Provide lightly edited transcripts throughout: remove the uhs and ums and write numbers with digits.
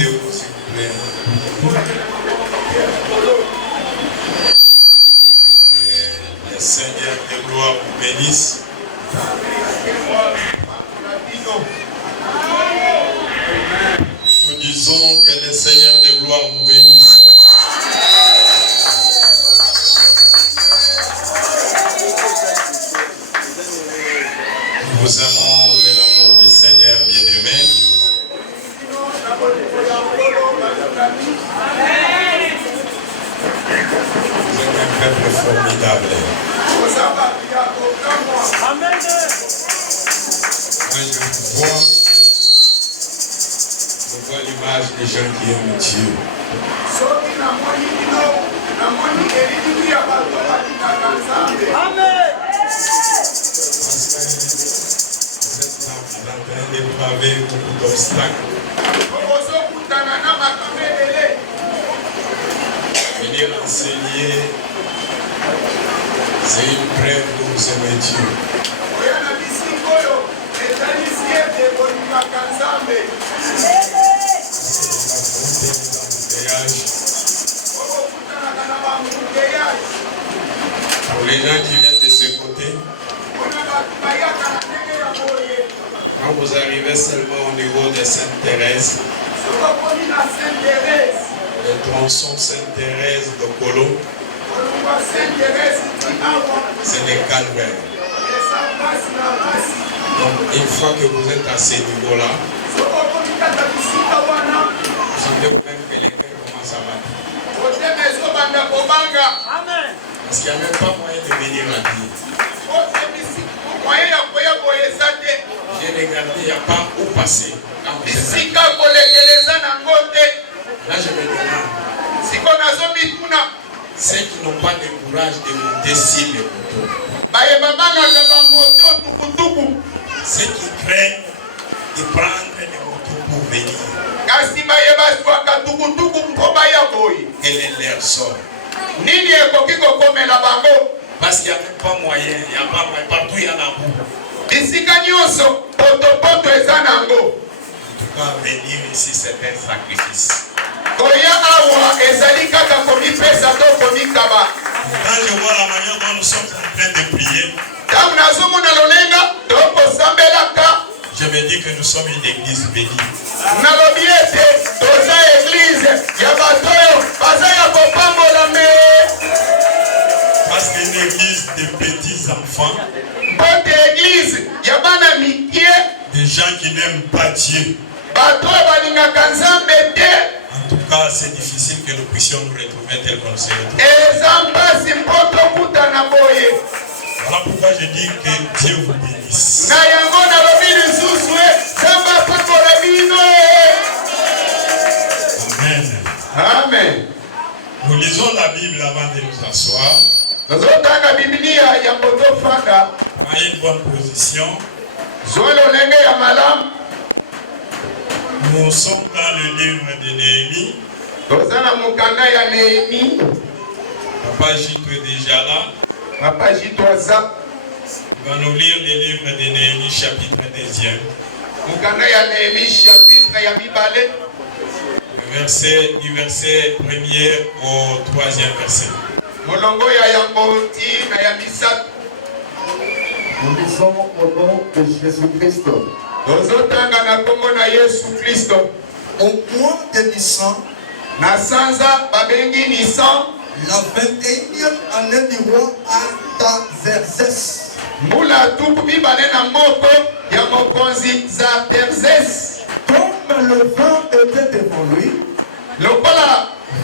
Mettez-vous s'il vous plaît. Que le Seigneur de gloire vous bénisse. Nous disons que le Seigneur de gloire vous bénisse. Nous vous aimons de l'amour du Seigneur bien-aimé. Vous êtes un peuple formidable. Amen. Moi je vois l'image des gens qui aiment Dieu. Amen. Vous êtes en train de braver beaucoup d'obstacles. Venir enseigner, c'est une preuve que vous aimez Dieu. Pour les gens qui viennent de ce côté, quand vous arrivez seulement au niveau de Sainte-Thérèse, le tronçon Sainte-Thérèse de Colo, c'est des calvaires. Donc une fois que vous êtes à ce niveau-là, vous sentez même que les cœurs commencent à battre. Amen. Parce qu'il n'y a même pas moyen de venir à Dieu. J'ai regardé, il n'y a pas où passer. Là, je me demande. Ceux qui n'ont pas le courage de monter sur le moto. Ceux qui craignent de prendre le moto pour venir. Quel est leur sort? Parce qu'il n'y a même pas moyen. Il n'y a pas moyen. Partout il y en a beaucoup. En tout cas, venir ici, c'est un sacrifice. Quand je vois la manière dont nous sommes en train de prier, je me dis que nous sommes une église bénie. Parce qu'une église de petits enfants, des gens qui n'aiment pas Dieu. En tout cas, c'est difficile que nous puissions nous retrouver tel qu'on se retrouve. Voilà pourquoi je dis que Dieu vous bénisse. Amen. Amen. Nous lisons la Bible avant de nous asseoir. Prenez une bonne position. Nous sommes dans le livre de Néhémie. Papa Jito est déjà là. Nous allons lire le livre de Néhémie, chapitre 2. Du verset 1er au 3e verset. Nous lisons au nom de Jésus-Christ. Au mois de Nissan, na sanza babengi Nissan, la 21e année du roi Artaxerxès, mula tuku mibale na moko ya mokonzi Artaxerxès, comme le vin était devant lui, lokola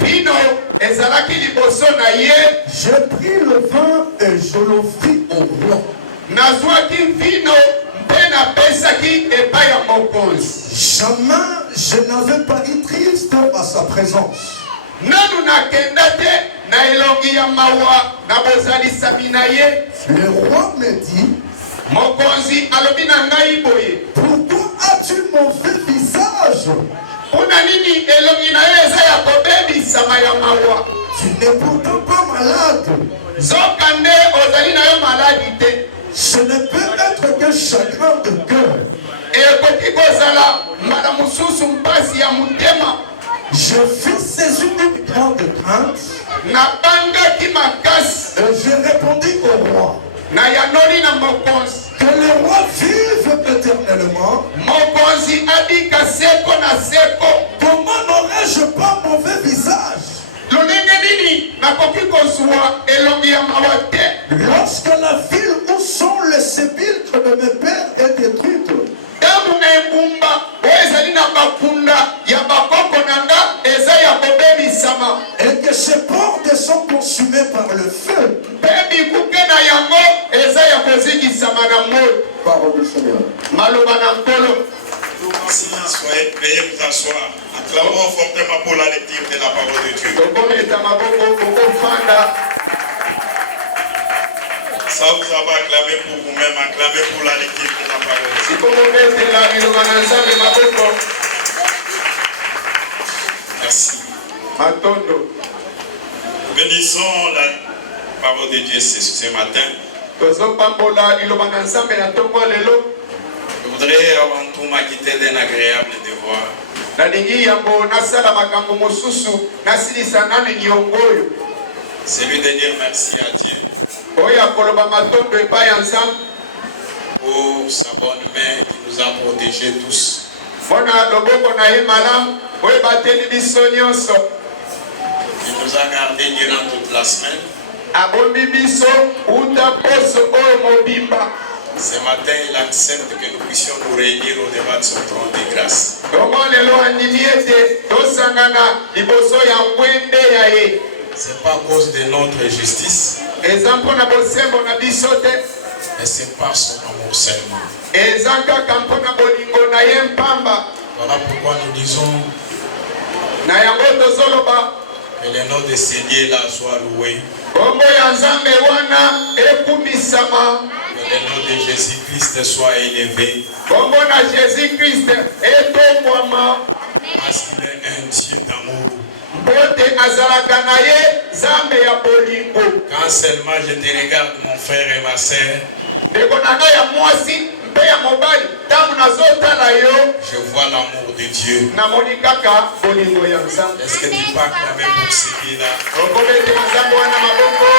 vino ezalaki liboso na ye, j'ai pris le vin et je l'offris au roi. nazwaki vino mpe napesaki epai ya mokonzi. Jamais je n'avais pas été triste à sa présence. Nanu nakenda te na elongi ya mawa na bozalisami na ye. Le roi me dit, mokonzi alobi na ngai boye, pourquoi as-tu mauvais visage? mpona nini elongi na yo eza ya kobebisama ya mawa? Tu n'es pourtant pas malade. Zoka nde ozali na yo maladi te. Ce ne peut être qu'un chagrin de cœur. Ekoki kozala mbala mususu mpasi ya mutema. Je fus saisi d'une grande crainte. Nabangaki makasi. Et j'ai répondu au roi. Na yanoli na mokonzi. Que le roi vive éternellement. Mokonzi abika seko na seko. Comment n'aurais-je pas mauvais visage? Lolenge nini nakoki kozwa elongi ya mawa te. Lorsque la ville où sont les sépulcres de mes pères est détruite. Damu engumba ezali na bakunda ya bakoko nanga eza ya kobemisama. Et que ces portes sont consumées par le feu. Bebi kuke na yango eza ya kozikisama na moto. Parole du Seigneur. Maloba na nkolo. Merci, soyez veuillez vous asseoir. Acclamons fortement pour la lecture de la parole de Dieu. Tokometa maboko kokofanda. Ça vous avez acclamé pour vous-même, acclamez pour la lecture de la parole. Sikomobetela liloba na Nzambe maboko. Merci. Matondo. Bénissons la parole de Dieu ce matin. Tozopambola liloba na Nzambe na tongo lelo. Je voudrais avant tout m'acquitter d'un agréable devoir. Nalingi yango nasala makambo mosusu nasilisa nani nyongoyo. Celui de dire merci à Dieu Oya koloba matondo epai ya Nzambe. pour sa bonne main qui nous a protégés tous. Bona loboko na ye malamu oyo bateli biso nyonso. Il nous a gardés durant toute la semaine. Abombi biso uta poso oyo mobimba. Ce matin, il accepte que nous puissions nous réunir au devant de son trône de grâce. Tongo lelo andimi ete tosangana liboso ya mwende ya ye. C'est pas à cause de notre justice, Eza mpona bosembo na biso te. mais c'est par son amour seulement. Eza kaka mpona bolingo na ye mpamba. Voilà pourquoi nous disons Na yango tozoloba que le nom de ce Dieu-là soit loué. kombo ya Nzambe wana ekumisama. Que le nom de Jésus-Christ soit élevé. Kombo na Jésus-Christ etombwama. Parce qu'il est un Dieu d'amour. Mbote azalaka na ye Nzambe ya bolingo. Quand seulement je te regarde, mon frère et ma sœur, Ndeko na ngai ya mwasi mpe ya mobali ntango nazotala yo je vois l'amour de Dieu. namoni kaka bolingo ya Nzambe. Est-ce que tu peux acclamer pour ce Dieu-là? Okobetela Nzambe wana maboko.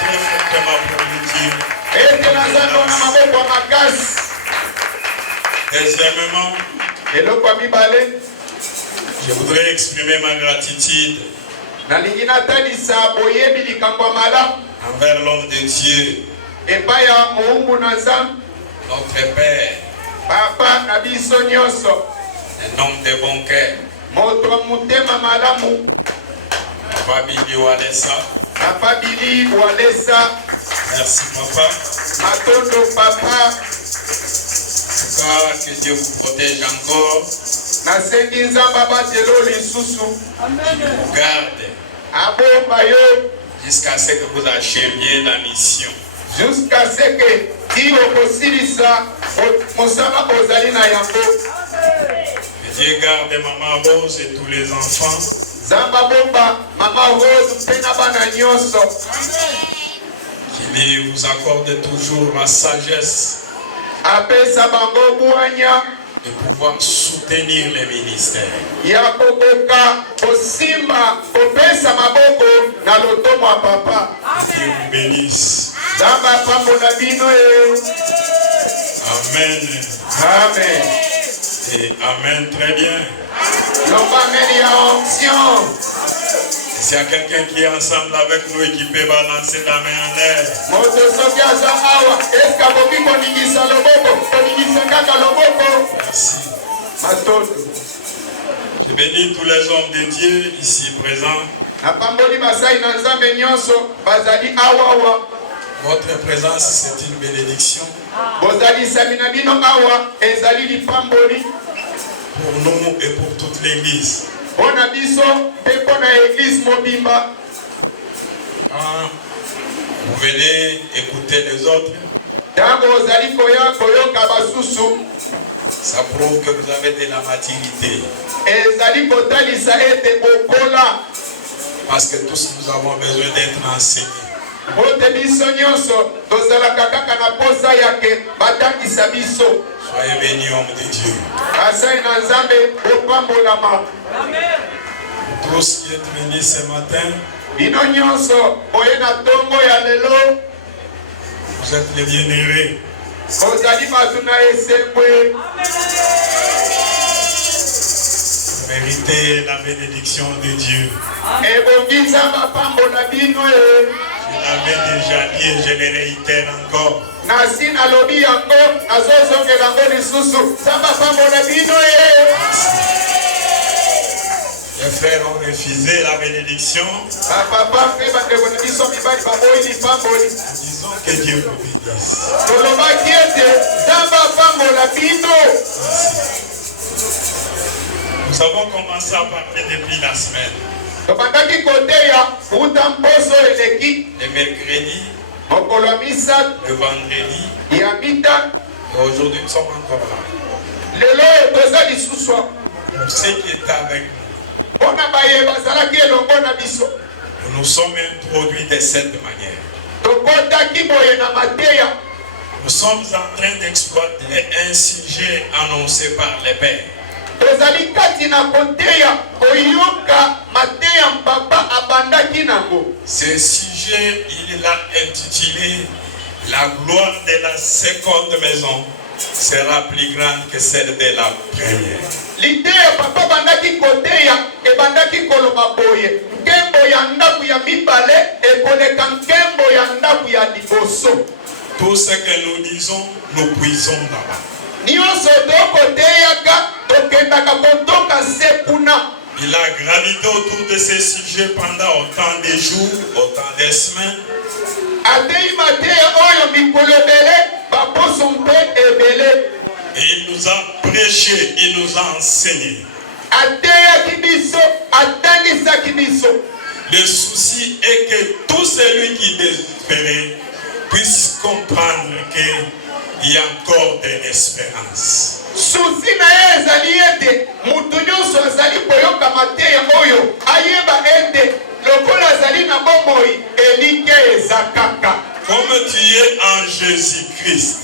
Très fortement pour lui dire. Etela Nzambe wana maboko ya makasi. Deuxièmement, Eloko ya mibale je voudrais exprimer ma gratitude nalingi natalisa boyebi likambo ya malamu envers l'homme de Dieu, epai ya moumbu na Nzambe, notre Père, papa na biso nyonso, un homme de bon cœur, moto ya motema malamu, Papa Billy Walesa. papa Bili Walesa. Merci Papa. Matondo papa. En tout cas, que Dieu vous protège encore. Nasengi Nzambe abatelo lisusu. Vous garde Abomba yo jusqu'à ce que vous acheviez la mission. jusqu'à ce que ti okosilisa mosala ozali na yango. Que Dieu garde Maman Rose et tous les enfants. Nzambe abomba mama Rose mpe na bana nyonso. Qu'il vous accorde toujours la sagesse Apesa bango bwanya de pouvoir soutenir les ministères. ya kokoka kosimba kopesa maboko na lotomo ya papa. Que Dieu vous bénisse. Nzambe apambola bino ye. Amen. Amen. Et Amen, très bien. Lomba amen ya onction. S'il y a quelqu'un qui est ensemble avec nous et qui peut balancer la main en l'air. Moto soki aza awa eske akoki koningisa loboko koningisa kaka loboko. Merci. Matondo Je bénis tous les hommes de Dieu ici présents. napamboli basali na Nzambe nyonso bazali awawa. Votre présence, c'est une bénédiction Bozalisami na bino awa ezali lipamboli pour nous et pour toute l'Église. mpona biso mpe mpona eglise mobimba. Quand vous venez écouter les autres, Ntango ozali koya koyoka basusu ça prouve que vous avez de la maturité. ezali kotalisa ete bokola. Parce que tous nous avons besoin d'être enseignés. Bote biso nyonso tozalaka kaka na posa yake batangisa biso. Soyez bénis, homme de Dieu. Tous qui êtes venus ce matin, vous êtes les bien-aimés. Vous méritez la bénédiction de Dieu. Je l'avais déjà dit et je le réitère encore. Les frères ont refusé la bénédiction. Disons que Dieu vous bénisse. Nous avons commencé à parler depuis la semaine. Le mercredi, le vendredi, et aujourd'hui nous sommes encore là. Pour ceux qui étaient avec nous, nous sommes introduits de cette manière. Nous sommes en train d'exploiter un sujet annoncé par les pères. Ce sujet, il l'a intitulé La gloire de la seconde maison sera plus grande que celle de la première. Tout ce que nous disons, nous puisons là-bas. Il a gravité autour de ces sujets pendant autant de jours, autant de semaines. Et il nous a prêché, il nous a enseigné. Le souci est que tout celui qui désespère puisse comprendre qu'il y a encore de l'espérance. Comme tu es en Jésus-Christ,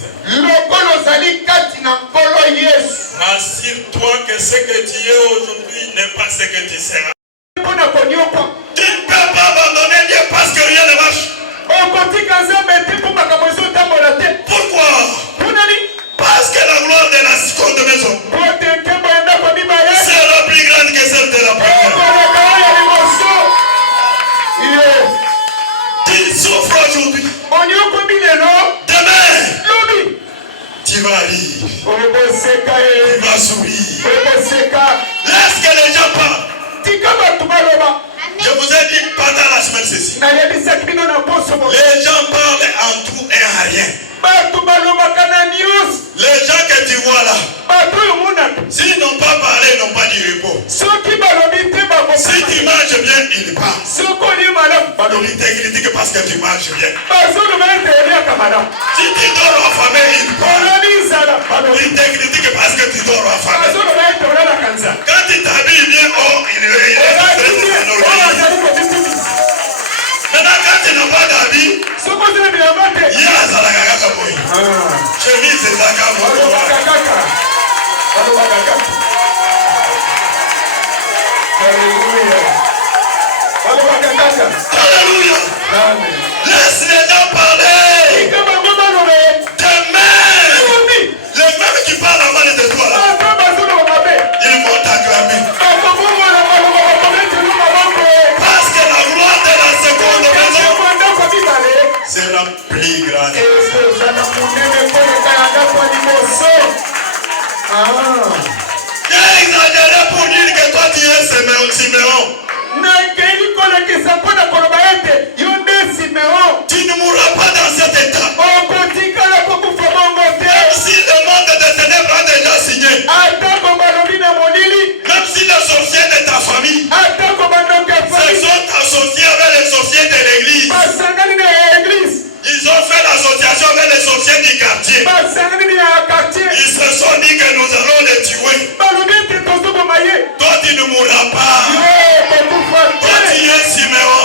rassure-toi que ce que tu es aujourd'hui n'est pas ce que tu seras. Tu ne peux pas abandonner Dieu parce que rien ne marche. Pourquoi? Parce que la gloire de la seconde maison sera plus grande que celle de la première. Tu souffres aujourd'hui. Demain, tu vas rire. Tu vas sourire. Laisse que les gens parlent. Je vous ai dit pendant la semaine ceci. Les gens parlent en tout et en rien. Les gens que tu vois là, s'ils n'ont pas parlé, ils n'ont pas dit repos. Si tu manges bien, ils parlent. On te critique parce que tu manges bien. Si tu dors affamé, ils parlent. Ils te critiquent parce que tu dors affamé. Quand tu t'habilles bien, il est maintenant, quand tu n'as pas d'habit, il y a Zalakaka boy. Chemise et Zaka boy. Alléluia. Laisse les gens parler. Demain, les mêmes qui parlent en mal de toi là, ils vont t'acclamer. Parce que la gloire de la seconde maison sera plus grande. J'ai exagéré pour dire que toi tu es Siméon. Tu ne mourras pas dans cet état. Même si le monde de ténèbres a déjà signé. Même si les sorciers de ta famille se sont associés avec les sorciers de l'église. Ils ont fait l'association avec les sorciers du quartier. Ils se sont dit que nous allons les tuer. Toi tu ne mourras pas. Toi tu es Siméon.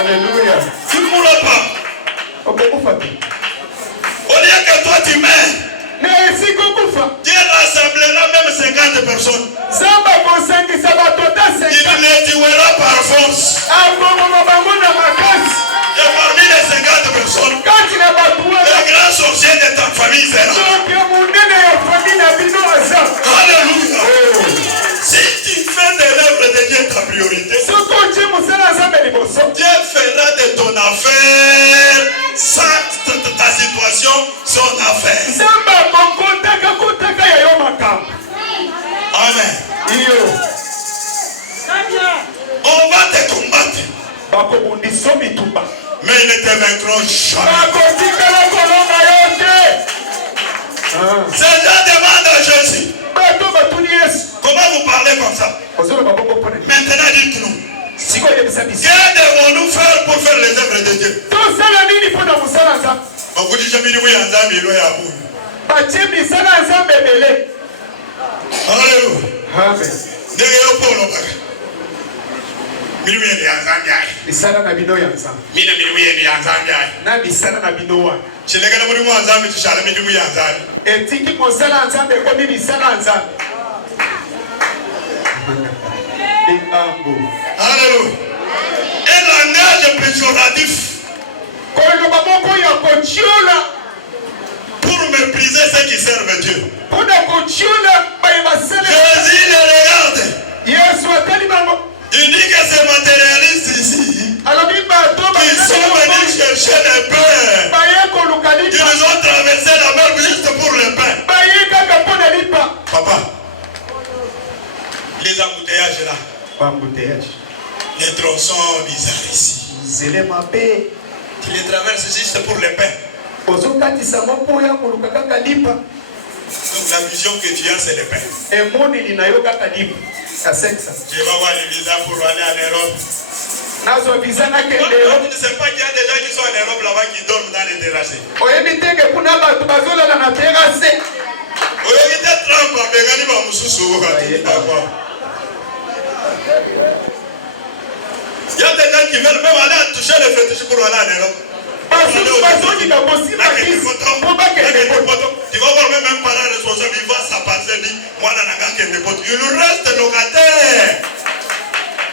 Alléluia. Tu ne mourras pas. Au lieu que meurt, Dieu rassemblera même 50 personnes. Il les tuera par force. Et parmi les 50 personnes, le grand sorcier de ta famille sera. Alléluia. Si tu fais de l'œuvre de Dieu ta priorité, Dieu fera de ton affaire ta situation son affaire. Amen. On va te combattre, mais ils ne te vaincront jamais. Ces gens demandent à Jésus, comment vous parlez comme ça? Maintenant dites-nous, que devons-nous faire pour faire les œuvres de Dieu? On vous dit jamais oui en Zambie, il y a Alléluia. Amen. Bisala na bino ya nzambe. Na bisala na bino wa. Etiki mosala nzambe komi bisala nzambe. Alléluia. Un langage péjoratif pour mépriser ceux qui servent Dieu. Jésus les regarde. Il dit que ces matérialistes ici, ils sont venus chercher le pain. Ils nous ont traversé la mer juste pour le pain. Papa, les embouteillages là, les tronçons bizarres ici, tu les traverses juste pour le pain. Donc la vision que tu as, c'est le pain. Je vais voir les visas pour aller en Europe. Tu ne sais pas qu'il y a des gens qui sont en Europe là-bas qui dorment dans les terrasses. Il y a des gens qui veulent même aller toucher les fétiches pour aller en Europe. Tu vas voir même un parent responsable, il va s'apparter, dit, moi, il nous reste locataire.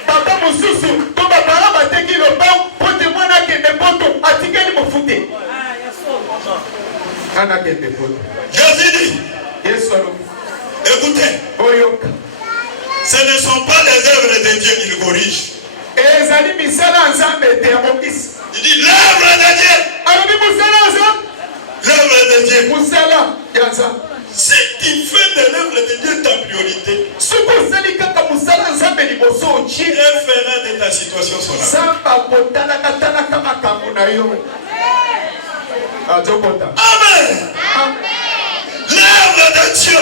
Papa Moussousou, ton papa m'a dit qu'il le pain, pour te moi n'a qu'un dépoto, à ticket de me fouter. Jésus dit, écoutez, ce ne sont pas les œuvres de Dieu qu'il corrige. Il dit l'œuvre de Dieu. L'œuvre de Dieu. Si tu fais de l'œuvre de Dieu ta priorité, Dieu fera de ta situation son Amen. L'œuvre de Dieu,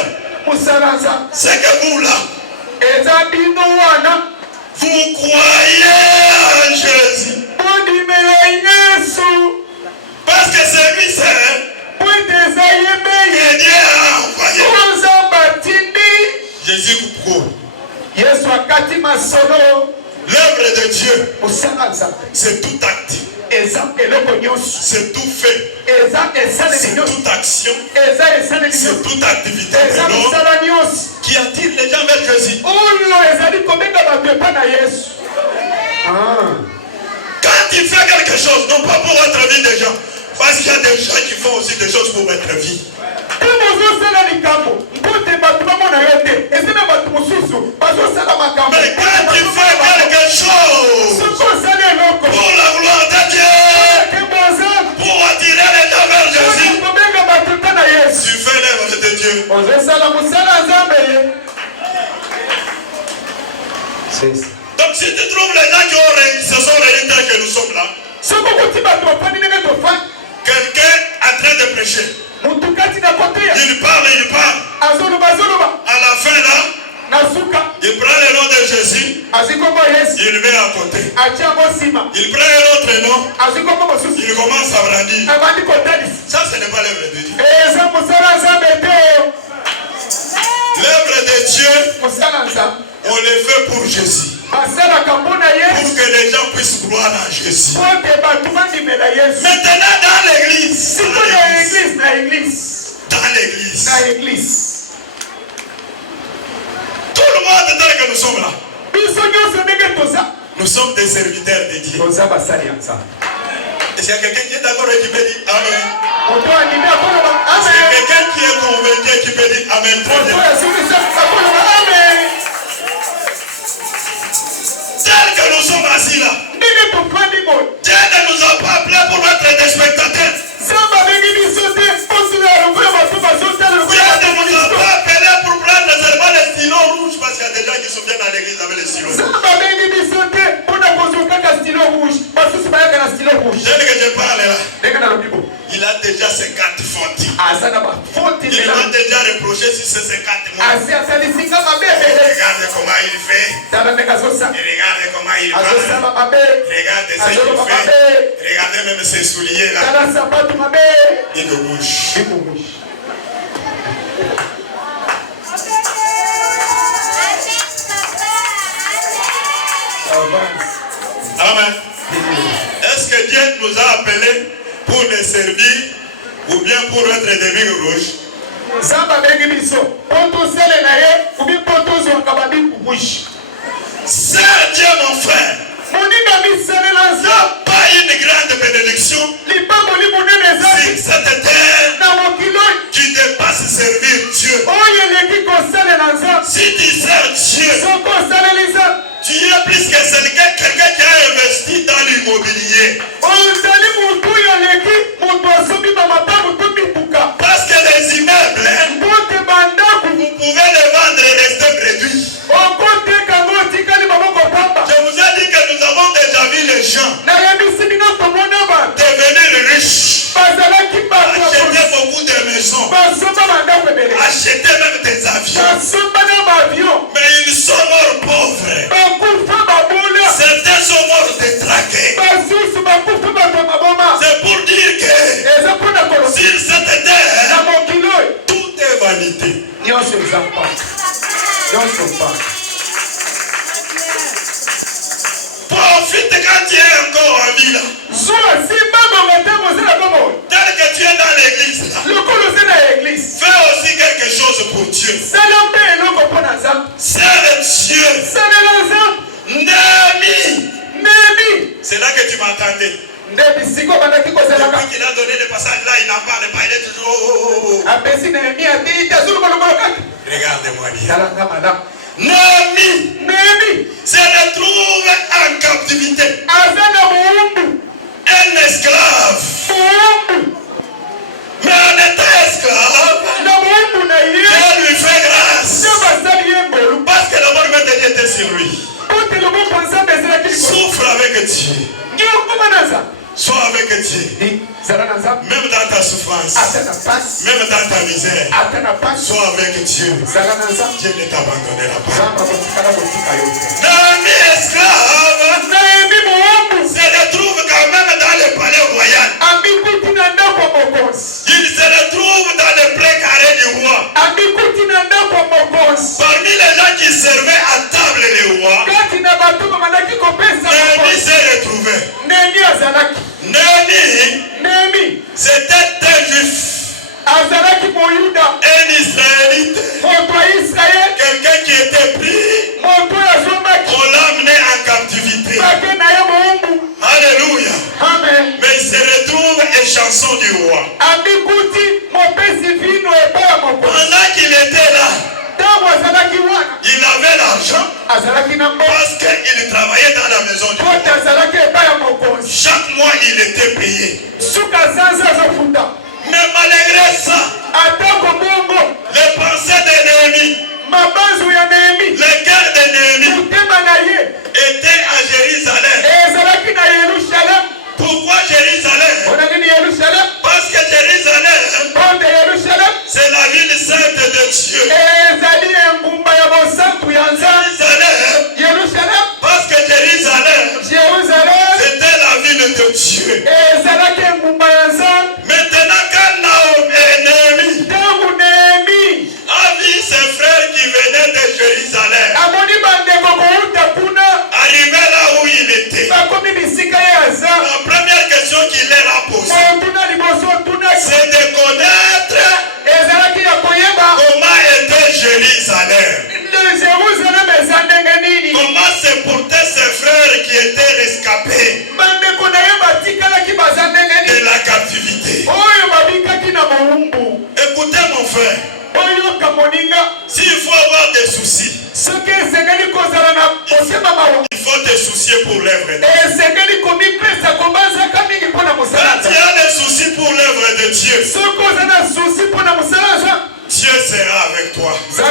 c'est que vous là, vous croyez en Jésus. Parce que c'est lui seul que Dieu a envoyé. Jésus vous prouve. L'œuvre de Dieu, c'est tout acte. C'est tout fait. C'est toute action. C'est toute activité de l'homme qui attire les gens vers Jésus. Quand tu fais quelque chose, non pas pour être vie des gens, parce qu'il y a des gens qui font aussi des choses pour être vie. Mais quand tu fais quelque chose pour la gloire de Dieu, pour attirer les gens vers Jésus, tu fais l'œuvre de Dieu. Donc si tu trouves les gens qui se sont réunis tel que nous sommes là, quelqu'un est en train de prêcher, il parle. À la fin là, il prend le nom de Jésus, il met à côté. Il prend un autre nom, il commence à brandir. Ça, ce n'est pas l'œuvre de Dieu. L'œuvre de Dieu, on le fait pour Jésus. Pour que les gens puissent croire en Jésus. Maintenant dans l'église, l'église. na église. Tout le monde tel que nous sommes là. Biso nyonso ndenge toza. Nous sommes des serviteurs de Dieu. Toza basali ya Nzambe. Est-ce qu'il y a quelqu'un qui est d'accord et qui peut dire Amen? Moto anime akoloba Est-ce qu'il y a amen. quelqu'un qui est convaincu et qui peut dire Amen? Très Moto bien. asimisa akoloba amen. Tel que nous sommes assis là, Ndenge tofandi boye. Dieu ne nous a pas appelés pour être des spectateurs. Nzambe abengi biso te mpo tuna lokola bato bazotala Dieu lokola ne nous a bato. pas appelés pour prendre seulement les stylos rouges parce qu'il y a des gens qui sont bien dans l'église avec les stylos rouges. Nzambe abengi biso te mpona kozwa kaka stylo rouge basusu bayaka na stylo rouge. Tel que je parle là, ndenge nalobi bo il a déjà 50 fautes. aza na bafoti Il m'a déjà reproché sur ces 50 mots. asi asalisinga mabe ebele. Regarde comment il fait. tala ndenge azosala Et regarde comment il parle. azosala mabe. Regarde ce qu'il azoloba fait. mabe. Regardez même ses souliers là. tala sapatu mabe. Il nous bouge. bikumushi. Amen. Est-ce que Dieu nous a appelés pour les servir ou bien pour être des bigues rouges? Nzambe abengi biso mpo tosalela ye ubi mpo tozwaka babikubushi. C'est Dieu mon frère. moninga misalela Il n'y nzambe a pas une grande bénédiction libangoli monene sur ezali cette terre na mokili oyo qui dépasse servir Dieu. oyo eleki kosalela nzambe. Si tu sers Dieu, soko osaleli nzambe tu es plus que quelqu'un qui a investi dans l'immobilier. ozali motu oyo eleki moto asombi bamababu to mituka Parce que les immeubles, mpote bandako vous pouvez les vendre et rester réduits. okotekango otikali maboko pamba. Je vous ai dit que nous avons déjà vu les gens nayebisi bino tomona bato devenir riches, bazalaki bato acheter beaucoup de maisons, basomba bandako ebele acheter même des avions. basomba na baavion Mais ils sont morts pauvres. bakufa babola Certains sont morts détraqués. basusu bakufa bato ya maboma. C'est pour dire que eza mpona koloba sur cette na terre, mokili oyo tout est vanité. nyonso eza mpaka nyonso mpaka. Profite quand tu es encore en vie là. zuwa simbabonga ntango ozala bongo Tel que tu es dans l'église là. lokolo oza na eglise Fais aussi quelque chose pour Dieu. sala mpe eloko mpo na nzambe. Sers Dieu. salela nzambe Nehemi. nehemi C'est là que tu m'attendais. nde bisika obandaki kozalaka Depuis qu'il a donné le passage là, il n'en parle pas. Il est toujours. Oh. apesi nehemi atei te azulukolokolo kaka. Regardez-moi bien. talanga malamu. Nehemi nehemi se retrouve en captivité. aza na mowumbu. Un esclave. mowumbu Mais en étant esclave, na mowumbu na ye Dieu lui fait grâce. nde basali ye ngolu Parce que d'abord, le de Dieu était sur lui. mpo te loboko nzambe ezalaki likolo. Souffre avec Dieu. nyokoma na nzambe Sois avec Dieu. zala na nzambe Même dans ta souffrance. ata na pasi Même dans ta misère. ata na pasi Sois avec Dieu. zala na nzambe Dieu ne t'abandonnera pas. nzambe akotikala kotika yo te. Nehemi esclave nehemi mowumbu se retrouve quand même dans le palais royal. ambikuti na ndako ya mokonzi. Il se retrouve dans le précaré du roi. ambikuti na ndako ya mokonzi. Parmi les gens qui servaient à table les rois, kati na bato bamanaki kopesa Nehemi mokonzi. s'est retrouvé. nehemi azalaki nehemi c'était un juif, azalaki moyuda un israélite, moto ya israele quelqu'un qui était pris, moto oyo azwamaki on l'a amené en captivité. bake na ye mowumbu. Alléluia. amen. Mais il se retrouve un chanson du roi. ambikuti mopesi vino epai ya mokonzi. Pendant qu'il était là, ntango azalaki wana il avait l'argent azalaki na mbongo parce qu'il travaillait dans la maison du mpo te roi. azalaki epai ya mokonzi. Chaque mois, il était payé. suka sanza azofuta. Mais malgré ça, atako bongo les pensées de Néhémie, mabanzu ya nehemi les cœurs de Néhémie motema na ye étaient à Jérusalem. ezalaki na yerusalemu. Pourquoi Jérusalem? mpona nini yerusalemu? Parce que Jérusalem, mpo te yerusalemu c'est la ville sainte de Dieu. ezali engumba ya bosantu ya nzambe. Jérusalem, yerusalemu parce que Jérusalem, jerusalemu c'était la ville de Dieu. ezalaki engumba ya nzambe. Maintenant, quand Néhémie ntango nehemi a vu ses frères qui venaient de Jérusalem, amoni bandeko kouta kuna arrivé là où il était, bakomi bisika ye aza. la première question qu'il leur a posée, motuna liboso otunaki c'est de connaître ezalaki ya frère, s'il faut avoir des soucis, il faut te soucier pour l'œuvre de Dieu. Quand tu as des soucis pour l'œuvre de Dieu, Dieu sera avec toi. Dieu ne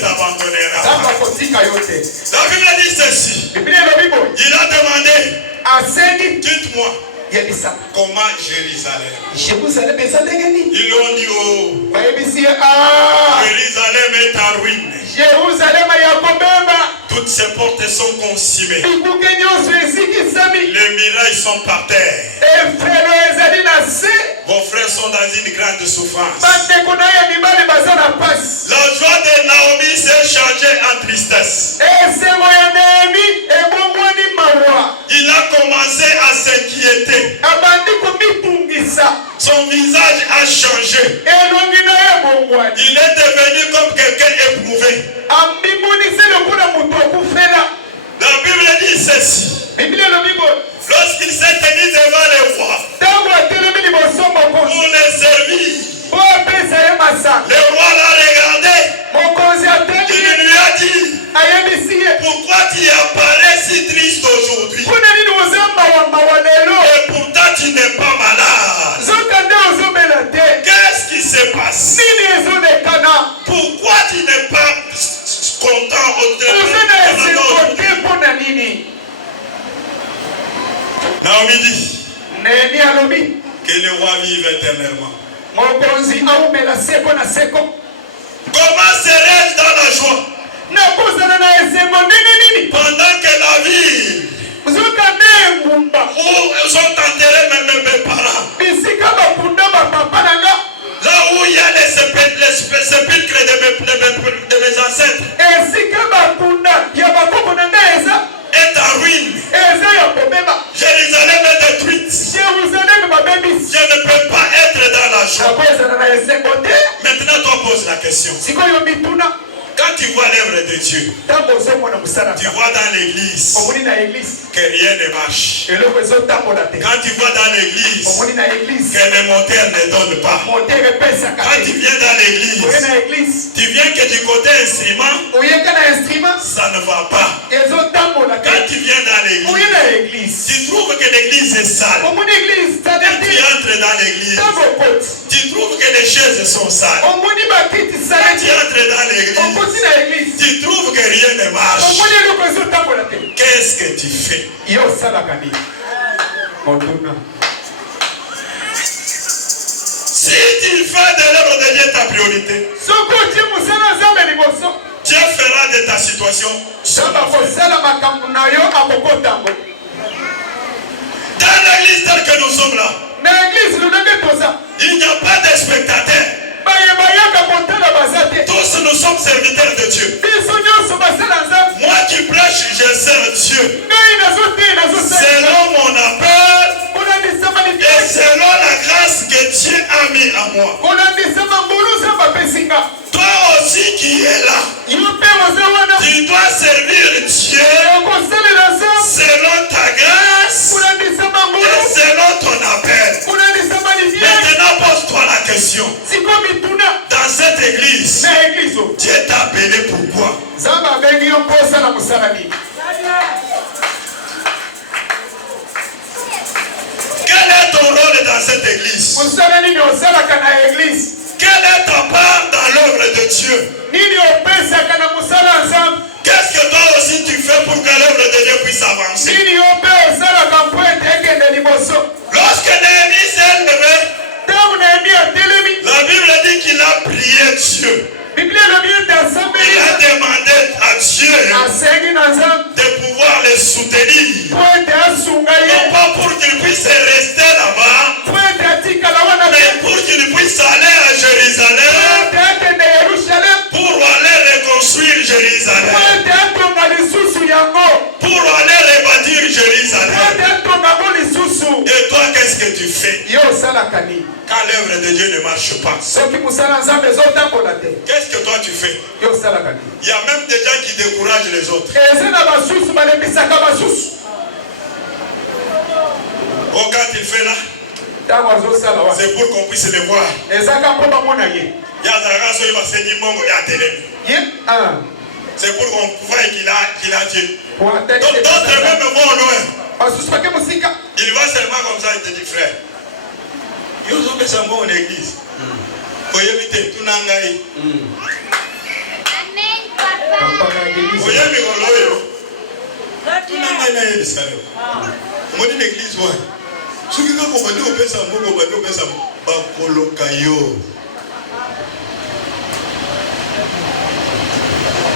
t'abandonnera pas. La Bible dit ceci. Il a demandé, dites-moi, comment Jérusalem? Ils l'ont dit, oh, Jérusalem est en ruine. Toutes ses portes sont consumées. Les murailles sont par terre. Vos frères sont dans une grande souffrance. La joie de Naomi s'est changée en tristesse. Il a commencé à s'inquiéter. Son visage a changé. Il est devenu comme quelqu'un éprouvé. La Bible dit ceci. Lorsqu'il s'est tenu devant les rois pour les servir, le roi l'a regardé. Il lui a dit, pourquoi tu apparais si triste aujourd'hui? Et pourtant tu n'es pas malade. Qu'est-ce qui se passe? Pourquoi tu n'es pas content Naomi dit que le roi vive éternellement. Comment serais-je dans la joie pendant que la ville où sont enterrés mes parents, là où il y a les sépulcres de mes ancêtres, est en ruine. Jérusalem est détruite. Je ne peux pas être dans la joie. Maintenant, toi pose la question. Quand tu vois l'œuvre de Dieu, tu vois dans l'église que rien ne marche. Quand tu vois dans l'église que les moteurs ne donnent pas. Quand tu viens dans l'église, tu viens que du côté instrument, ça ne va pas. Quand tu viens dans l'église, tu trouves que l'église est sale. Quand tu entres dans l'église, tu trouves que les chaises sont sales. Quand tu entres dans l'église, tu trouves que rien ne marche. Qu'est-ce que tu fais? Si tu fais de l'œuvre de Dieu ta priorité, Dieu fera de ta situation son affaire. Dans l'église telle que nous sommes là, il n'y a pas de spectateurs. Tous nous sommes serviteurs de Dieu. Moi qui prêche, je sers Dieu. Selon mon appel et selon la grâce que Dieu a mis à moi. Toi aussi qui es là, tu dois servir Dieu selon ta grâce et selon ton appel. Maintenant pose-toi la question. Dans cette église, Dieu t'a appelé pourquoi? Quel est ton rôle dans cette église? Quelle est ta part dans l'œuvre de Dieu? Qu'est-ce que toi aussi tu fais pour que l'œuvre de Dieu puisse avancer? Lorsque Néhémie s'est levé, la Bible dit qu'il a prié Dieu. Il a demandé à Dieu de pouvoir les soutenir. Non pas pour qu'ils puissent rester là-bas, mais pour qu'ils puissent aller à Jérusalem, pour aller reconstruire Jérusalem, pour aller rebâtir Jérusalem. Et toi, qu'est-ce que tu fais quand l'œuvre de Dieu ne marche pas? Qu'est-ce que toi tu fais? Il y a même des gens qui découragent les autres. Oh, quand il fait là, C'est pour qu'on puisse les voir. C'est pour qu'on voie qu'il a Dieu. Donc d'autres même vont au loin. Il va seulement comme ça, il te dit frère. Il y a des gens en église. Il y a des gens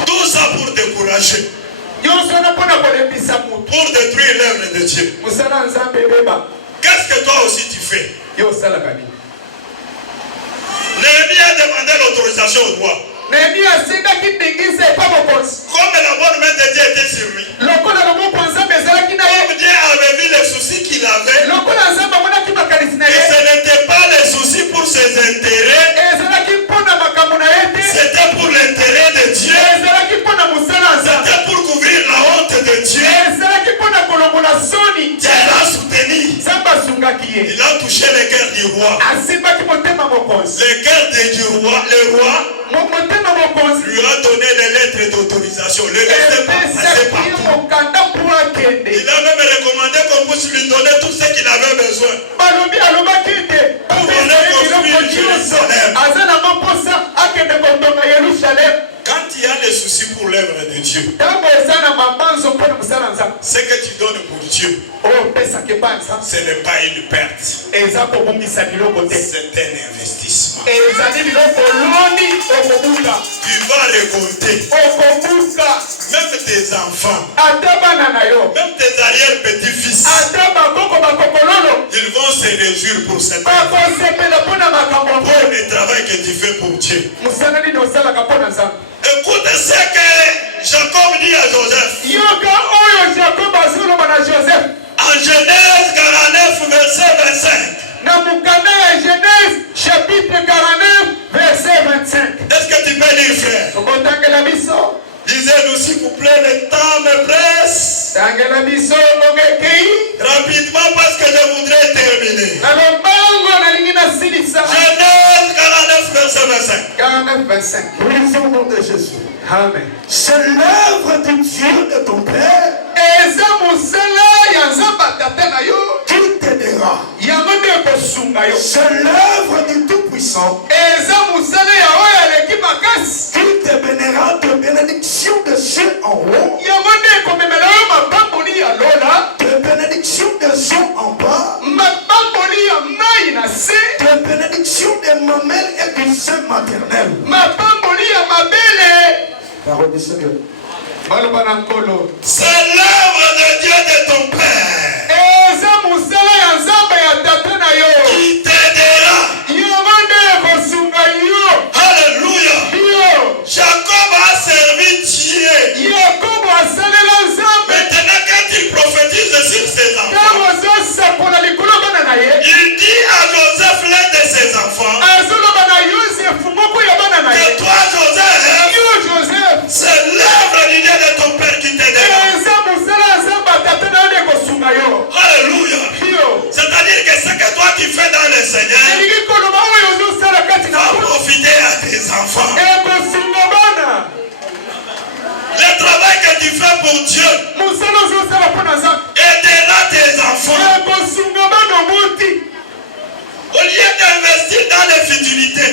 tout ça pour décourager, pour détruire l'œuvre de Dieu. Qu'est-ce que toi aussi tu fais? Néhémie a demandé l'autorisation au roi. Comme la bonne main de Dieu était sur lui. Comme Dieu avait vu les soucis qu'il avait. Et ce n'était pas les soucis pour ses intérêts. C'était pour l'intérêt de Dieu. C'était pour couvrir la honte de Dieu. Dieu l'a soutenu. Il a touché le cœur du roi. Le cœur du roi, le roi lui a donné les lettres d'autorisation. Les lettres passaient partout. Il a même recommandé qu'on puisse lui donner tout ce qu'il avait besoin pour venir construire Jérusalem. Quand il y a des soucis pour l'œuvre de Dieu, ce que tu donnes pour Dieu, ce n'est pas une perte. C'est un investissement. Tu vas récolter. Même tes enfants, même tes arrière-petits-fils, ils vont se réjouir pour cette œuvre, pour le travail que tu fais pour Dieu. Écoute ce que Jacob dit à Joseph. En Genèse 49, verset 25. Genèse chapitre 49, verset 25. Est-ce que tu peux lire, frère? Lisez-nous s'il vous plaît, le temps me presse. Rapidement parce que je voudrais terminer. Genèse 49, verset 25. 49, 25. Lisons au nom de Jésus. Amen. C'est l'œuvre du Dieu de ton Père qui t'aidera. C'est l'œuvre du Tout-Puissant qui te bénira de bénédictions de cieux en haut, de bénédictions de cieux en bas, de bénédictions des mamelles et du sein maternel. Parole du Seigneur. C'est l'œuvre de Dieu de ton Père qui t'aidera. Alléluia. Jacob a servi Dieu. Maintenant quand il prophétise sur ses enfants, il dit à Joseph, l'un de ses enfants, que toi Joseph, c'est l'œuvre du Dieu de ton Père qui t'aidera. Alléluia. C'est-à-dire que ce que toi tu fais dans le Seigneur va profiter à tes enfants. Le travail que tu fais pour Dieu aidera tes enfants. Au lieu d'investir dans les futilités,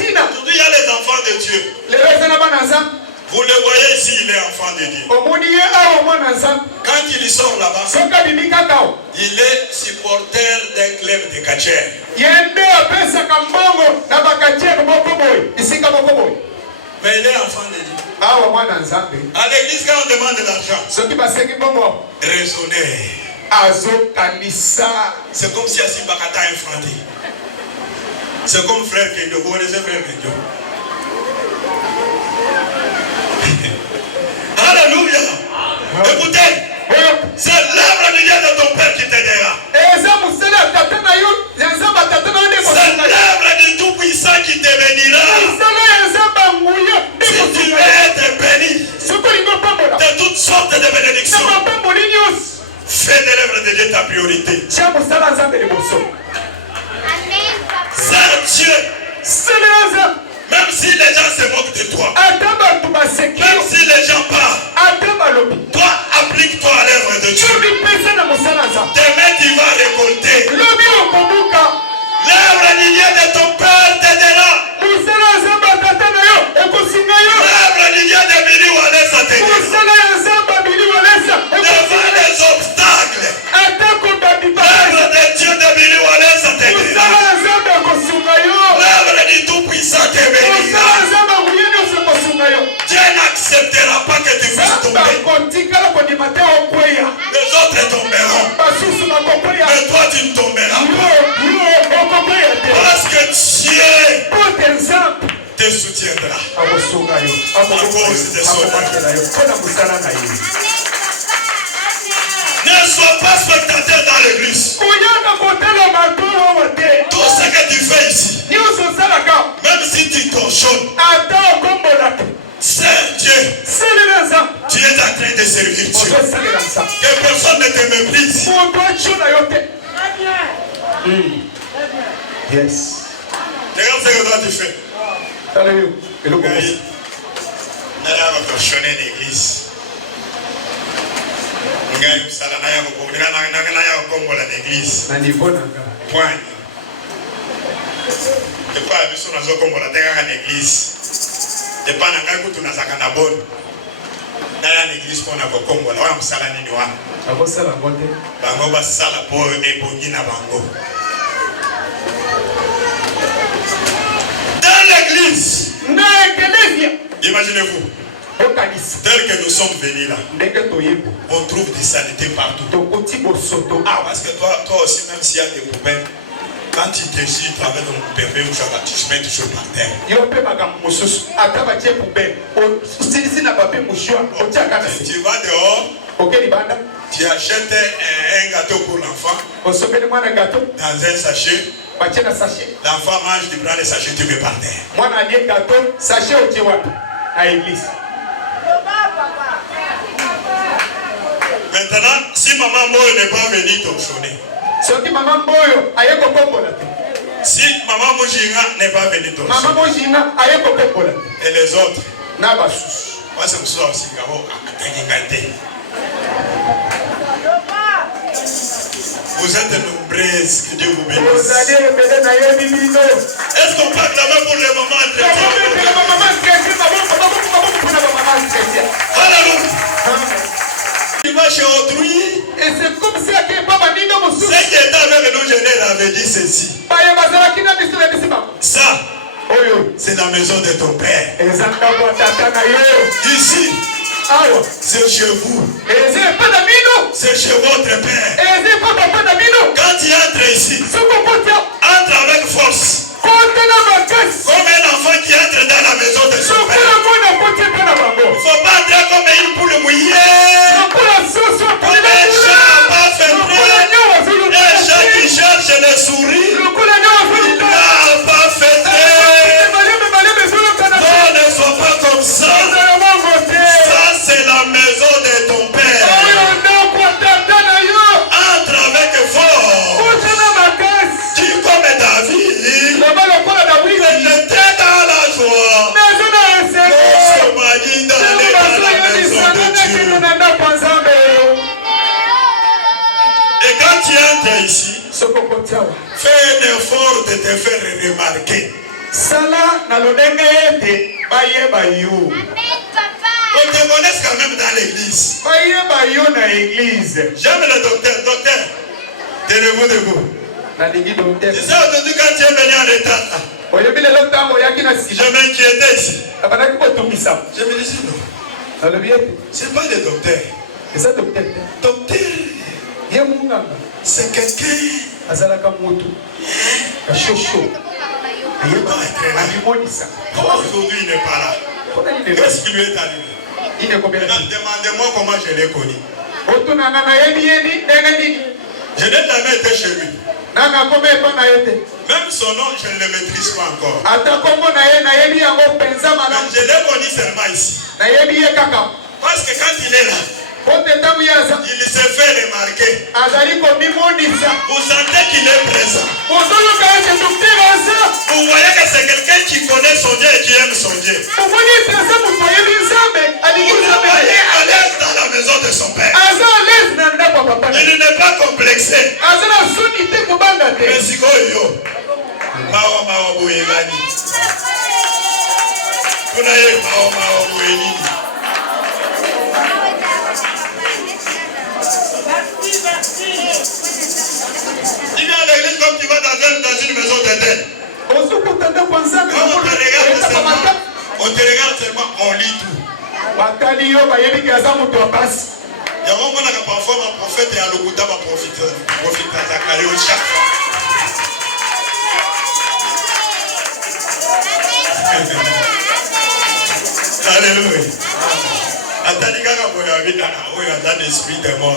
aujourd'hui il y a les enfants de Dieu. Vous le voyez ici, il est enfant de Dieu. Quand il sort là-bas, il est supporter d'un club de catcheurs. Mais il est enfant de Dieu. À l'église, quand on demande de l'argent, raisonner. C'est comme si Assis Bakata est infranti. C'est comme frère Kendio. Vous connaissez frère Kendio? Alléluia. Écoutez, c'est l'œuvre du Dieu de ton Père qui t'aidera. C'est l'œuvre du Tout-Puissant qui te bénira. Si tu veux être béni de toutes sortes de bénédictions, fais de l'œuvre de Dieu ta ta priorité. tia mosala nzambe liboso. C'est Dieu. Seleza. Même si les gens se moquent de toi, ata bato baseki même si les gens parlent, ata balobi toi applique-toi à l'œuvre de Dieu. lobi pesa na mosala nzambe. Demain tu vas récolter. lobi okobuka L'œuvre lignée de ton père t'aidera. mosala nzambe atata na yo ekosinga yo. L'œuvre lignée de Bili Walesa t'aidera. mosala ya nzambe abili walesa Devant les obstacles, atako babiba l'œuvre de Dieu de Bili Walesa mosala t'aidera. ya nzambe ekosunga yo. L'œuvre du Tout-Puissant mosala t'aidera. ya nzambe akuye nyonso ekosunga yo. Dieu n'acceptera pas que tu puisses tomber. bakotikala kondima te okweya Les autres tomberont. basusu bakokweya Mais toi tu ne tomberas pas. yo okokweya te Parce que Dieu pote nzambe te soutiendra. akosunga yo akobatela yo mpona mosala na ye. Ne sois pas spectateur dans l'église. koyaka kotala bato oyo te Tout ce que tu fais ici, nyonso osalaka même si tu cochonnes, ata okombola te c'est Dieu. salela nzambe Tu es en train de servir Dieu. ozosalela nzambe Que personne ne te méprise. moto atio na yo te. Yes. Regarde ce que toi tu fais. tala yo eloko mosi Naya cochonner l'église. Ngai msala naya kokombola l'église. na niveau na nga Point. C'est pas la mission nazo kombola te kaka l'église. C'est pas na ngai kutu nazaka na bon. Naya l'église pona kokombola wa msala nini wa. akosala ngo te Bango basala po ebongi na bango. Dans l'église, na ekelesia imaginez-vous, okanisi tel que nous sommes venus là, ndenge toyebo on trouve des saletés partout. tokoti bosoto Ah, parce que toi aussi, même s'il y a des poubelles, quand tu te suis, tu avais ton bébé ou tu mets toujours par terre. yo mpe makambo mosusu ata batie poubele osilisi na papier moshua otiaka na se Tu vas dehors, oke libanda tu achètes un gâteau pour l'enfant osopeli mwana gato dans un sachet. batie na sachet L'enfant mange, tu prends le sachet, tu mets par terre. mwana alie gato sachet otie wapi na eglise. Maintenant, si maman Moyo n'est pas venue t'optionner, soki mama mboyo aye kokombola te si maman Mojinga n'est pas venue mama t'optionner, mojinga aye kokombola te et les autres, na basusu moi c'est pour ça aussi que vous êtes nombreuses, que Dieu vous bénisse. ozali ebele na ye bibino Est-ce qu'on peut acclamer pour les mamans chrétiens? Alléluia. Tu vas chez autrui. et c'est comme si ake baba nino mosusu C'est qui était avec nous, je avait dit ceci. baye bazalaki na biso na bisi bango Ça, oyo c'est la maison de ton père. eza ndako ya tata na yo Ici, awa c'est chez vous. eza epa na bino C'est chez votre père. eza epa papa na bino Quand tu entres ici, soki okoti entre avec force. kote na makasi Comme un enfant qui entre dans la maison de son sokola père. mwana koti epa na bango Il ne faut pas entrer comme une poule mouillée. lokola soso Comme un chat pas lokola fêté. nyo Un azoluka chat qui cherche les souris. lokola nyo Il azoluka n'a pas fêté. balebe ezoluka na Non, ne sois pas comme ça. ezala bango te Ça, c'est la maison de ton père. oyo ndako ya tata na yo Entre avec force. kote na makasi Qui comme David, loba lokola dawidi il était dans la joie. nazo na eseko Ce mari d'aller dans la maison de Dieu. na ndako ya nzambe Et quand tu entres ici, soki okoti awa fais un effort de te faire remarquer. sala na lolenge ete bayeba yo On te connaisse quand même dans l'église. bayeba yo na eglize J'aime le docteur. Docteur, tenez-vous debout. nalingi Tu docteur sais, aujourd'hui, quand tu es venu en retard, là, oyebi lelo ntango oyaki na sika je m'inquiétais ici. abandaki kotumisa Je me disais, non, nalobi ete c'est pas le docteur. eza docteur te Docteur, ye munganga c'est quelqu'un azalaka motu kashosho qui n'est pas être là. alimonisa Pourquoi aujourd'hui il n'est pas là? mpona nini Qu'est-ce qui lui est arrivé? inekobela Maintenant, demandez-moi comment je l'ai connu. otunanga nayebi yeni ndenge nini Je n'ai jamais été chez lui. nanga koma epa na ye te Même son nom, je ne le maîtrise pas encore. ata kombo na ye nayebi yango mpenza Mais malamu je l'ai connu seulement ici. nayebi ye kaka Parce que quand il est là, Il se fait remarquer. Vous sentez qu'il est présent. Vous voyez que c'est quelqu'un qui connaît son Dieu et qui aime son Dieu. Vous voyez à l'aise dans la maison de son père. Il n'est pas complexé. Mais si yo, Mao Bouyegani. Vous n'avez Mao Bouyegani. Tu viens à l'église comme tu vas dans une maison d'éden. On te regarde seulement, on lit tout. Il y a un moment où parfois ma prophète et à l'Okuta va profiter à Zakario chaque fois. Alléluia. Attendez, quand vous avez un esprit de mort,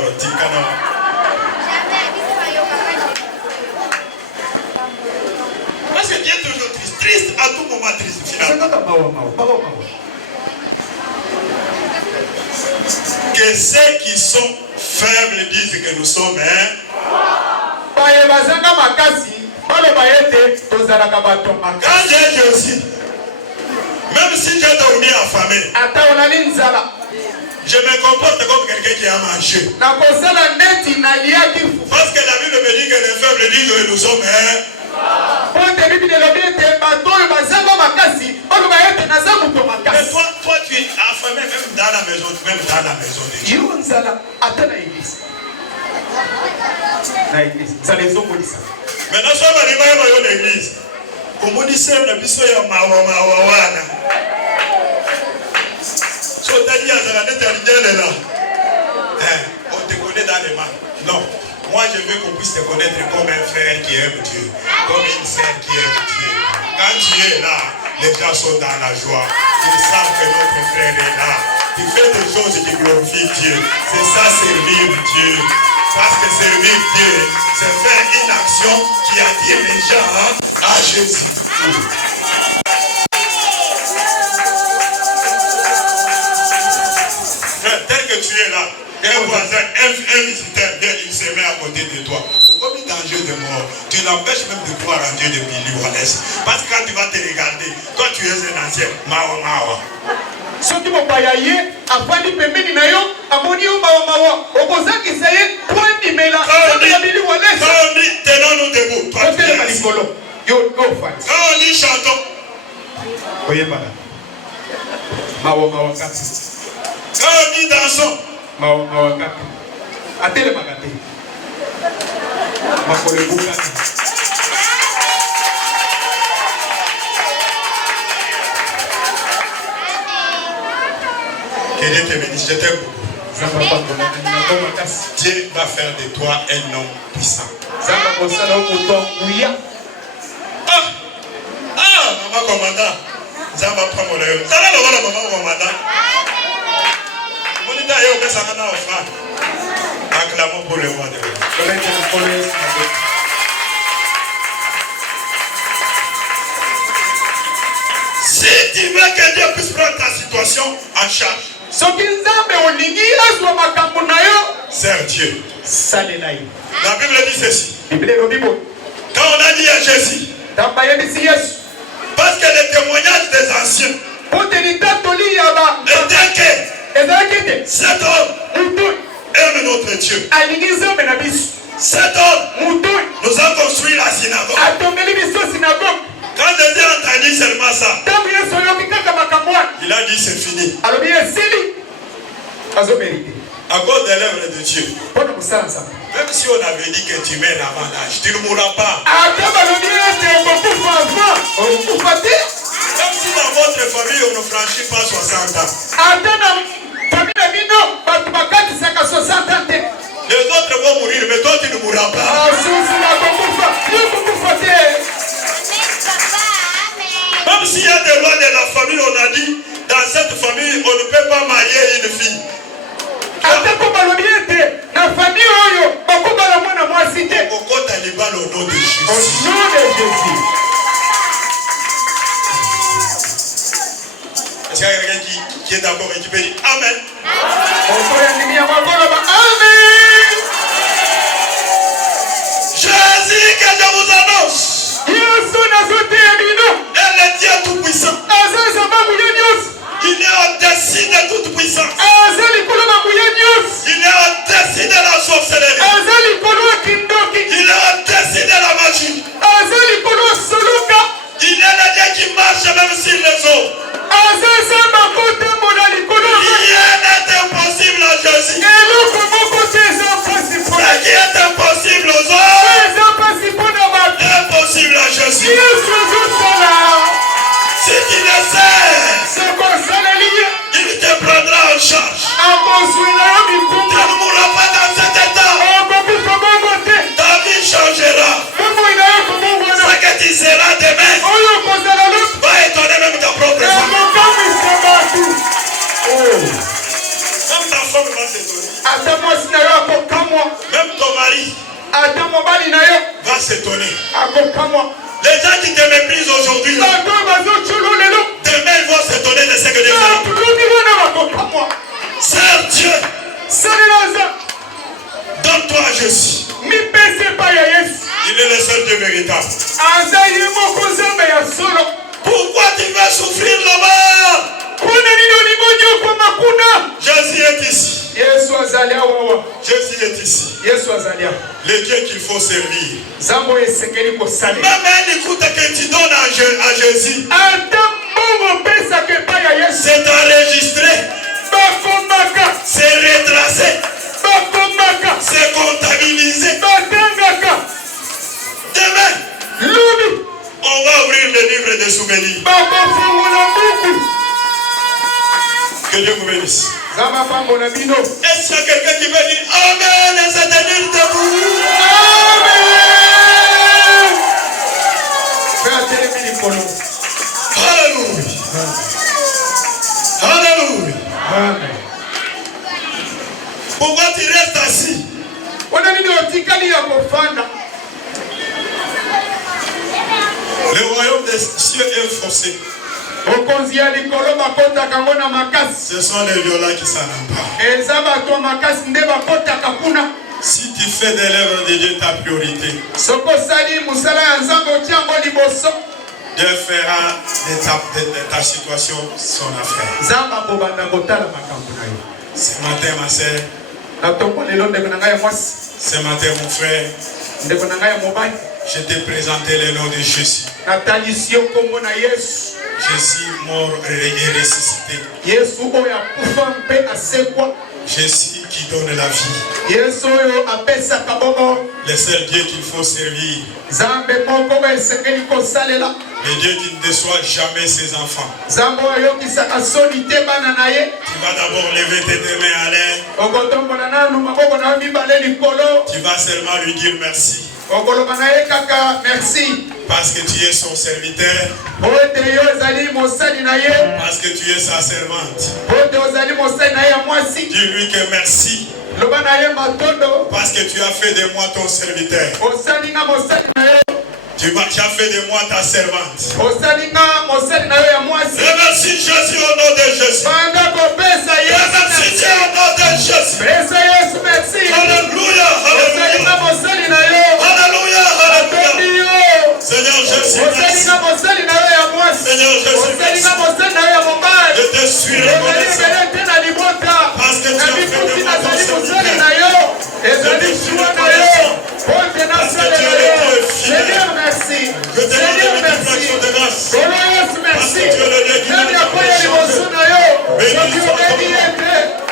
parce que Dieu est toujours triste à tout moment triste finalement. Que ceux qui sont faibles disent que nous sommes quand j'ai aussi, même si j'ai dormi affamé, je me comporte comme quelqu'un qui a mangé. Parce que la Bible me dit que les faibles disent que nous sommes mais toi tu es affamé même dans la maison de Dieu. Maintenant, si on va aller à l'église, comment dit ça, on a vu ça, il y a mawana. Si on t'a dit, on te connaît dans les mains. Non. Moi, je veux qu'on puisse te connaître comme un frère qui aime Dieu, comme une sœur qui aime Dieu. Quand tu es là, les gens sont dans la joie. Ils savent que notre frère est là. Tu fais des choses qui glorifient Dieu. C'est ça, servir Dieu. Parce que servir Dieu, c'est faire une action qui attire les gens à Jésus. Tel que tu es là, un voisin, un visiteur vient, il se met à côté de toi. Comme un danger de mort, tu l'empêches même de croire en Dieu depuis l'Iwanès. Parce que quand tu vas te regarder, toi tu es un ancien, mawa. Quand on dit tenons-nous debout, toi tu es assis. Quand on dit chantons, quand on dit dansons, que Dieu te bénisse, je t'aime. Dieu va faire de toi un homme puissant. Maman commandant, Zamba prend mon œil. Ça va le voir, maman commandant. Acclamons pour le roi de Dieu. Si tu veux que Dieu puisse prendre ta situation en charge, sers Dieu. La Bible dit ceci. Quand on a dit à Jésus, parce que le témoignage des anciens était que cet homme aime notre Dieu. Cet homme nous a construit la synagogue. Quand Jésus a entendu seulement ça, il a dit c'est fini. À cause des lèvres de Dieu. Même si on avait dit que tu mets l'avantage, tu ne mourras pas. Même si dans votre famille on ne franchit pas 60 ans. Les autres vont mourir, mais toi tu ne mourras pas. Même s'il y a des lois de la famille, on a dit, dans cette famille, on ne peut pas marier une fille. Au nom de Jésus. Est-ce qu'il y a quelqu'un qui est d'accord et qui peut dire Amen? Jésus que je vous annonce est le Dieu tout-puissant. Il est au-dessus de toute puissance. Il est au-dessus de la sorcellerie. Il est au-dessus de la magie. Il est le Dieu qui marche même sur les eaux. Rien n'est impossible à Jésus. Ce qui est impossible aux hommes est impossible à Jésus. Si tu le sais, il te prendra en charge. Tu ne mourras pas dans cet état. Ta vie changera. Ce que tu seras demain va étonner même ta propre femme. Même ta femme va s'étonner. Même ton mari va s'étonner. Les gens qui te méprisent aujourd'hui, demain ils vont s'étonner de ce que Dieu fait. Sers Dieu. Donne-toi à Jésus. Il est le seul Dieu véritable. Pourquoi tu vas souffrir là-bas? Jésus est ici. Jésus est ici. Le Dieu qu'il faut servir. Même un écoute que tu donnes à Jésus, c'est enregistré, c'est retracé, c'est comptabilisé. Demain, on va ouvrir le livre des souvenirs. Que Dieu vous bénisse. Est-ce qu'il y a quelqu'un qui veut dire Amen et se tenir debout? Amen. Alléluia. Alléluia. Amen. Pourquoi tu restes assis? Le royaume des cieux est forcé. Ce sont les violents qui s'en emparent. Si tu fais des lèvres de Dieu ta priorité, Dieu fera de ta situation son affaire. Ce matin, ma soeur, ce matin, mon frère, je t'ai présenté le nom de Jésus. Jésus mort et ressuscité. Jésus qui donne la vie. Le seul Dieu qu'il faut servir. Le Dieu qui ne déçoit jamais ses enfants. Tu vas d'abord lever tes deux mains à l'air. Tu vas seulement lui dire merci. Parce que tu es son serviteur. Parce que tu es sa servante. Dis-lui que merci. Parce que tu as fait de moi ton serviteur. Tu as fait de moi ta servante. Remercie Jésus au nom de Jésus. Remercie Dieu au nom de Jésus. Alléluia, alléluia. Alléluia, alléluia. Seigneur Jésus, merci. Seigneur Jésus, merci. Je te suis reconnaissant. Parce que tu as fait de moi ton serviteur. Je te suis reconnaissant. Parce que tu es le Dieu fidèle. Que te donne multiplication de grâce. Parce que tu es le Dieu qui n'a pas changé. Béni soit ton nom.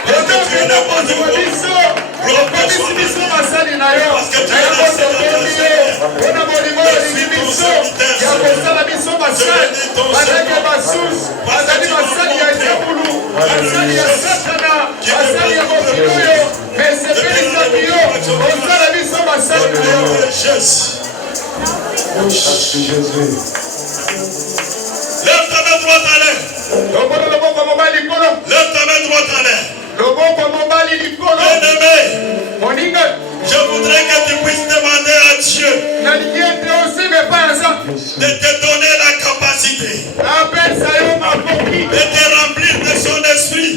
Parce que tu es le roi de gloire. Gloire soit ton nom. Parce que tu es le Seigneur des Seigneurs. Je suis ton serviteur. Je bénis ton Seigneur. Parce que tu m'as montré. Alléluia. Qui me Jésus. Lève ta main droite à l'air. Lève ta main droite à l'air. Bien-aimé, je voudrais que tu puisses demander à Dieu de te donner la capacité de te remplir de son esprit.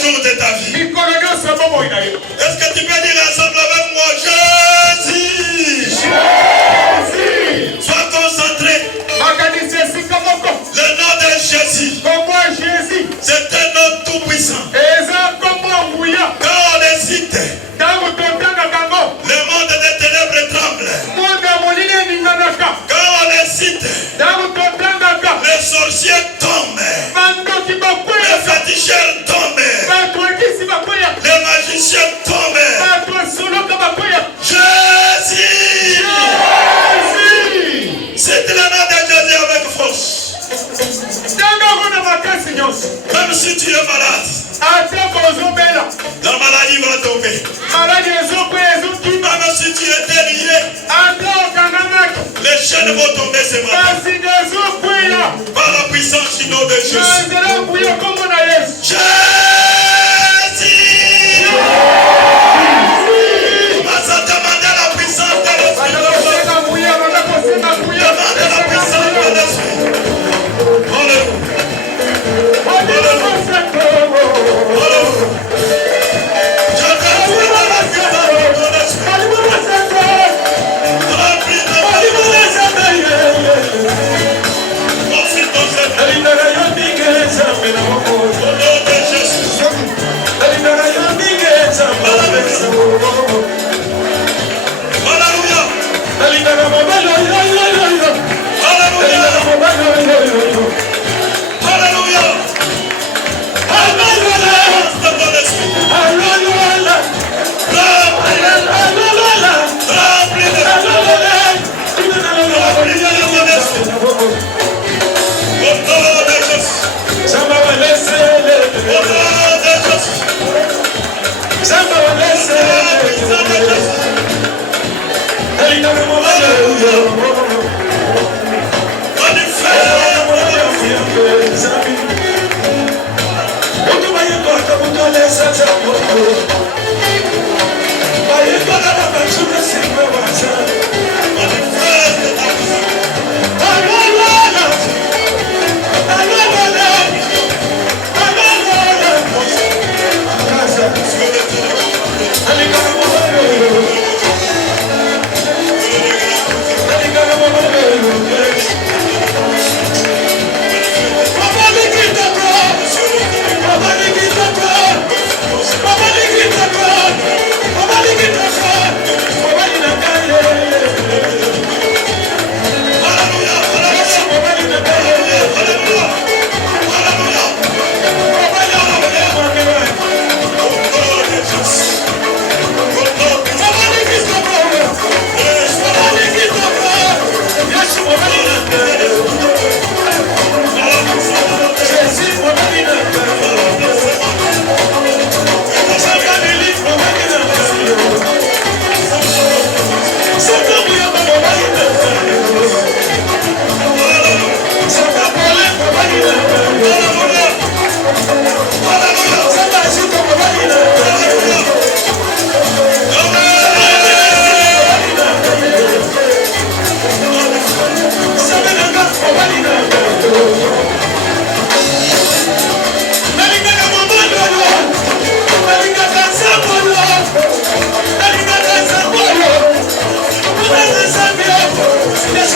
jours de ta vie. Est-ce que tu peux dire ensemble avec moi, Jésus? Sois concentré. Le nom de Jésus, c'est un nom tout puissant. Quand on les cite, le monde des ténèbres tremble. Quand on les cite, les sorciers tombent, les féticheurs tombent, les magiciens tombent. Jésus! C'est le nom de Jésus avec force. Même si tu es malade, la maladie va tomber. Même si tu es lié, les chaînes vont tomber ce matin. Par la puissance du nom de Jésus. Jésus! Ça demande la puissance de l'esprit. Demande la puissance de l'esprit. Yes,